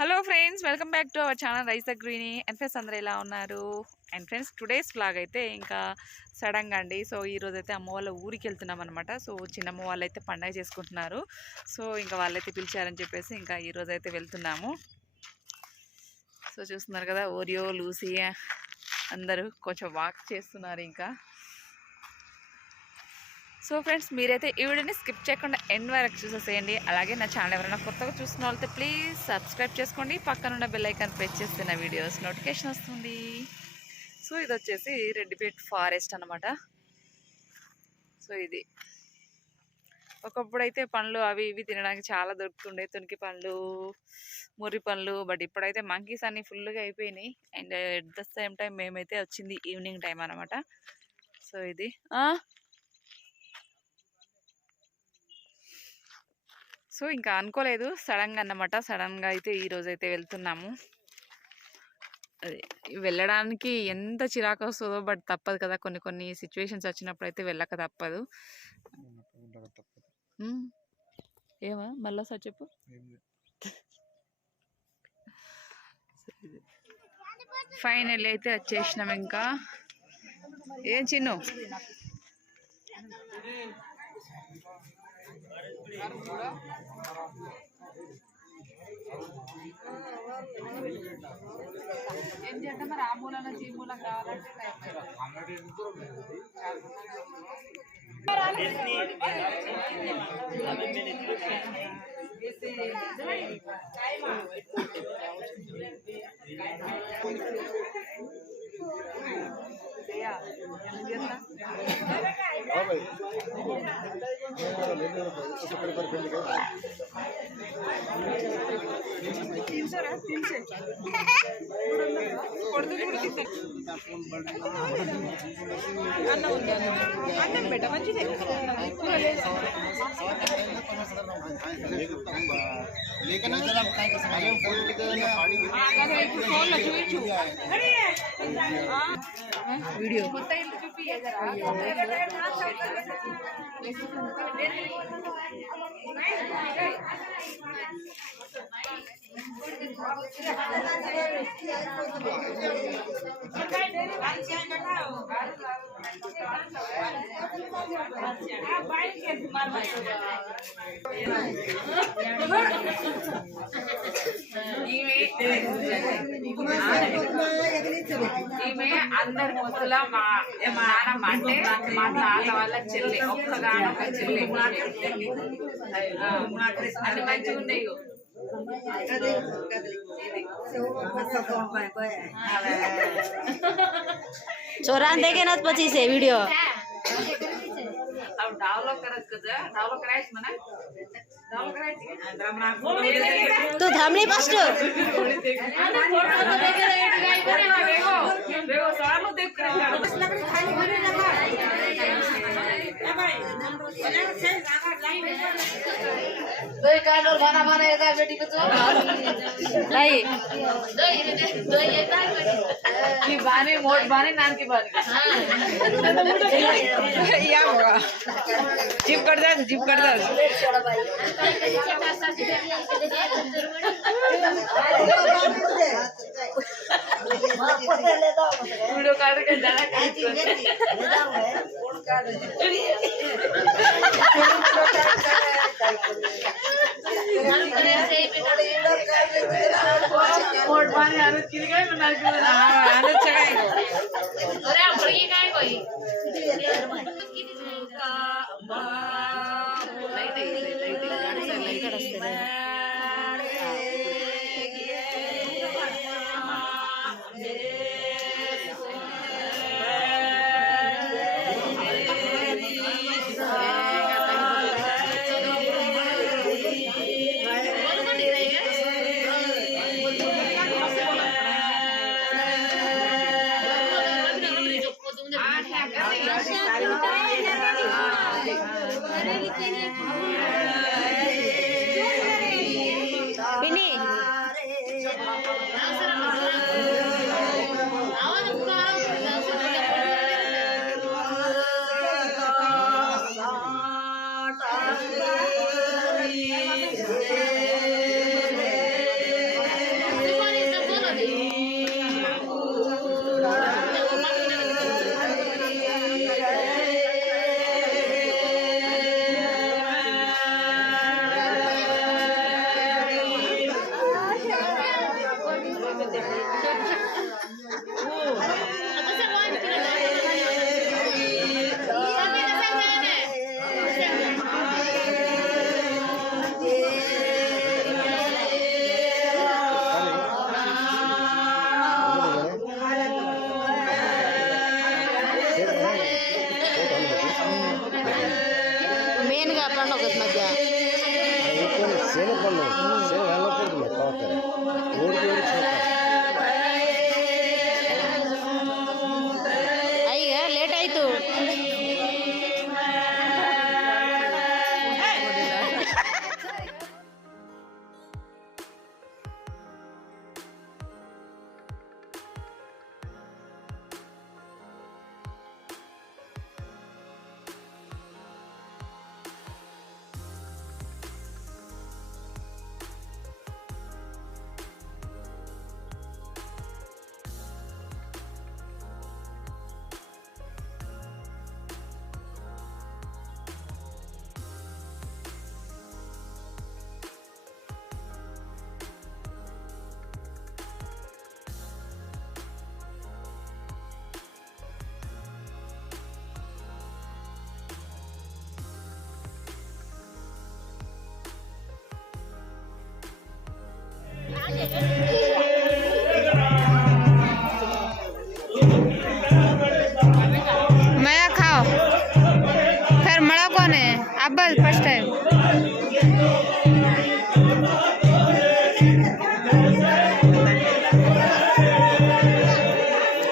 Hello friends, welcome back to our channel rice the greeny. And friends అందరూ ఎలా ఉన్నారు? And friends today's vlog అయితే ఇంకా సడన్గా అండి. సో ఈరోజు అయితే అమ్మ వాళ్ళ ఊరికి వెళ్తున్నాం అనమాట. సో చిన్నమ్మ వాళ్ళు అయితే పండగ చేసుకుంటున్నారు. సో ఇంకా వాళ్ళైతే పిలిచారని చెప్పేసి ఇంకా ఈరోజు అయితే వెళ్తున్నాము. సో చూస్తున్నారు కదా, ఓరియో లూసీ అందరూ కొంచెం వాక్ చేస్తున్నారు ఇంకా. సో ఫ్రెండ్స్, మీరైతే ఈ వీడియోని స్కిప్ చేయకుండా ఎండ్ వరకు చూసేసేయండి. అలాగే నా ఛానల్ ఎవరైనా కొత్తగా చూస్తున్న వాళ్ళతో ప్లీజ్ సబ్స్క్రైబ్ చేసుకోండి. పక్కన ఉన్న బెల్ ఐకాన్ ప్రెస్ చేస్తే నా వీడియోస్ నోటిఫికేషన్ వస్తుంది. సో ఇది వచ్చేసి రెడ్డిపేట్ ఫారెస్ట్ అనమాట. సో ఇది ఒకప్పుడు అయితే పండ్లు అవి ఇవి తినడానికి చాలా దొరుకుతుండే, తునికి పండ్లు, ముర్రి పండ్లు. బట్ ఇప్పుడైతే మంకీస్ అన్ని ఫుల్గా అయిపోయినాయి. And at the same time మేమైతే వచ్చింది ఈవినింగ్ టైం అనమాట. సో ఇది సో ఇంకా అనుకోలేదు, సడన్గా అన్నమాట. సడన్గా అయితే ఈరోజు అయితే వెళ్తున్నాము. అదే వెళ్ళడానికి ఎంత చిరాకు వస్తుందో, బట్ తప్పదు కదా, కొన్ని కొన్ని సిచ్యువేషన్స్ వచ్చినప్పుడు అయితే వెళ్ళక తప్పదు. ఏమా మళ్ళా సార్ చెప్పు. ఫైనల్ అయితే వచ్చేసినాం. ఇంకా ఏం చిన్ను ఏం చేద్దాం మరి, ఆ మూలన ఈ మూల కావాలంటే అన్నం బెట మంచిదే. వీడియో కొత్త ఇల్లు చూపి ఈమె అందరి మొత్తుల మా నాన్నమ్మ అంటే మా తాత వాళ్ళ చెల్లి, ఒక్కగానొక్క చెల్లి. అన్ని మంచిగా ఉన్నాయి. छोरा देखे ना पछि से वीडियो अब डाउनलोड करत डाउनलोड करायच म्हणा. डाउनलोड करायची तू थांबली फर्स्ट दही काटो खाना खाना यता बेटीको छ नहीं दही यता की बानी मोट बानी नाम की बानी या होगा जिप कर दे वीडियो काट के जाना मोट बानी आरो किरी काय म्हणाल की आरो चगाय अरे बळी काय कोई लाईट असते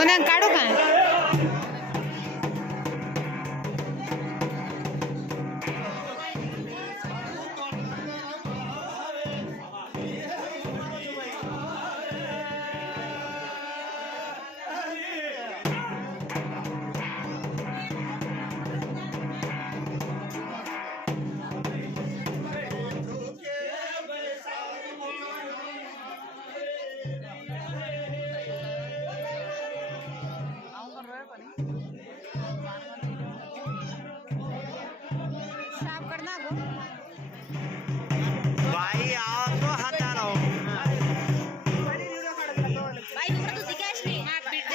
उन्हें काढू काय साफ करना गो भाई आओ तो हाथ डालो भाई నువ్వు तो सिखास नहीं మా బిడ్డ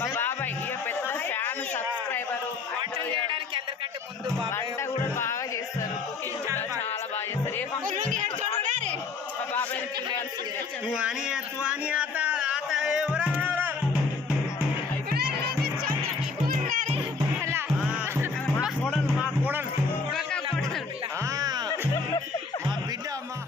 మా బాబాయ్ ఇక పెద్ద ఫ్యాన్ సబ్స్క్రైబర్ వంటలు చేయడానికి అందరికంటే ముందు వంట కూడా బాగా చేస్తారు కుకింగ్ కూడా చాలా బాగా చేస్తారు ఏ ఫంక్షన్ लुंगी हट छोड़ रे మా బాబాయ్ పిలవాల్సిందే तू आनी आता आता ए ओरा ओरा लुंगी छोड़ फूल रे हला మా కోడలు बका पड़ल మా బిడ్డ మా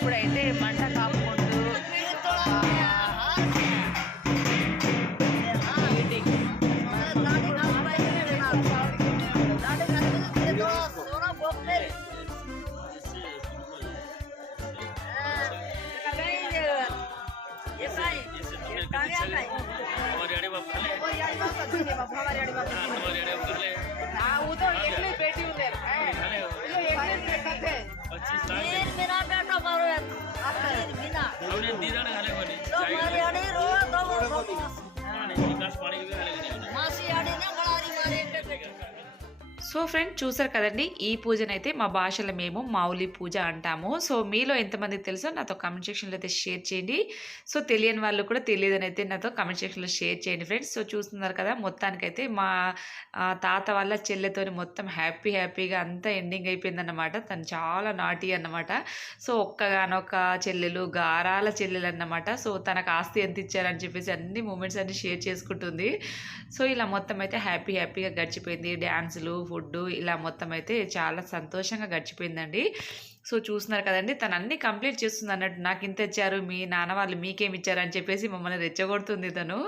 ఇప్పుడైతే మంట కాపుకుంటూ సో ఫ్రెండ్ చూసారు కదండి, ఈ పూజనైతే మా భాషలో మేము మావులి పూజ అంటాము. సో మీలో ఎంతమందికి తెలుసో నాతో కామెంట్ సెక్షన్లో అయితే షేర్ చేయండి. సో తెలియని వాళ్ళు కూడా తెలియదని అయితే నాతో కామెంట్ సెక్షన్లో షేర్ చేయండి ఫ్రెండ్స్. సో చూస్తున్నారు కదా, మొత్తానికైతే మా తాత వాళ్ళ చెల్లెతోని మొత్తం హ్యాపీగా అంతా ఎండింగ్ అయిపోయిందన్నమాట. తను చాలా నాటి అన్నమాట. సో ఒక్కగానొక్క చెల్లెలు, గారాల చెల్లెలు అన్నమాట. సో తనకు ఆస్తి ఎంత ఇచ్చారని చెప్పేసి అన్ని మూమెంట్స్ అన్ని షేర్ చేసుకుంటుంది. సో ఇలా మొత్తం అయితే హ్యాపీగా గడిచిపోయింది. డ్యాన్సులు, ఫుడ్, ఇలా మొత్తం అయితే చాలా సంతోషంగా గడిచిపోయిందండి. సో చూస్తున్నారు కదండి, తను అన్నీ కంప్లీట్ చేస్తుంది అన్నట్టు. నాకు ఇంత ఇచ్చారు, మీ నాన్న వాళ్ళు మీకేమి ఇచ్చారు అని చెప్పేసి మమ్మల్ని రెచ్చగొడుతుంది తను.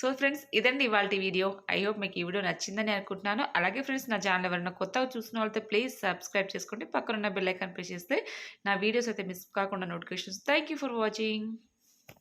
సో ఫ్రెండ్స్, ఇదండి ఇవాళ వీడియో. ఐ హోప్ మీకు ఈ వీడియో నచ్చిందని అనుకుంటున్నాను. అలాగే ఫ్రెండ్స్, నా ఛానల్ ఎవరైనా కొత్తగా చూసిన వాళ్ళతో ప్లీజ్ సబ్స్క్రైబ్ చేసుకోండి. పక్కన ఉన్న బెల్ ఐకాన్ ప్రెస్ చేస్తే నా వీడియోస్ అయితే మిస్ కాకుండా notifications. Thank you for watching.